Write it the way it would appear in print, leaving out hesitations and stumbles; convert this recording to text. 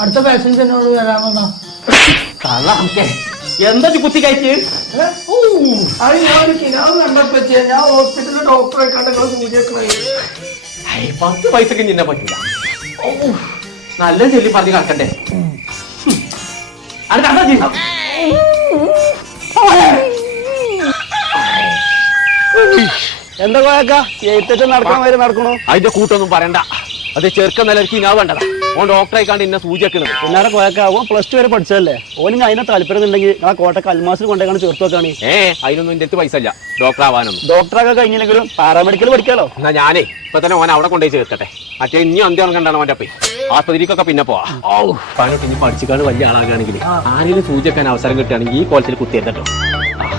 അടുത്ത പാസഞ്ചർ എന്നോട് വരാമെന്നാ എന്താ കുത്തി കഴിച്ച് അത് ഞാൻ കിനാവ് കണ്ടപ്പോ ഞാൻ ഹോസ്പിറ്റലിലെ ഡോക്ടറെ കണ്ട സൂചിയൊക്കെ 10 പൈസക്ക് നിന്നെ പറ്റൂല. നല്ല ചെല്ലി പറഞ്ഞ് കറക്കണ്ടേ അത് കണ്ടാ ചെയ്യും. എന്താ കോയക്ക എഴുത്തച്ഛൻ നടക്കാൻ വരെ നടക്കണോ? അതിന്റെ കൂട്ടൊന്നും പറയണ്ട. അത് ചെറുക്കം നിലയ്ക്ക് ഇനാ വേണ്ടതാ. ഓൻ ഡോക്ടറായി കണ്ട് ഇന്നെ സൂചിക്കണത്. പിന്നാലെ കോയക്ക ഓൻ +2 വരെ പഠിച്ചതല്ലേ. ഓനിങ് അതിനെ താല്പര്യം ഉണ്ടെങ്കിൽ ആ കോട്ടക്ക് അൽമാസിൽ കൊണ്ടേക്കാണ് ചേർത്ത് വെക്കാണ്. അതിനൊന്നും എന്റെ അടുത്ത് പൈസ ഇല്ല ഡോക്ടർ ആവാനൊന്നും. ഡോക്ടറൊക്കെ കഴിഞ്ഞില്ലെങ്കിലും പാരാമെഡിക്കൽ പഠിക്കാലോ. എന്നാ ഞാനേ ഇപ്പൊ തന്നെ ഓൻ അവിടെ കൊണ്ടുപോയി ചേർക്കട്ടെ. മറ്റേ ഇനി അന്ത്യം കണ്ടാണ് ഓൻ്റെ അപ്പേ. ആസ്പത്രിക്കൊക്കെ പിന്നെ പോവാ. പണി പിന്നെ പഠിച്ചിക്കാണ്ട് വലിയ ആളാകാണെങ്കിൽ ആരെങ്കിലും സൂചിക്കാൻ അവസരം കിട്ടുകയാണെങ്കിൽ ഈ കോളത്തിൽ കുത്തിയെത്തട്ടോ.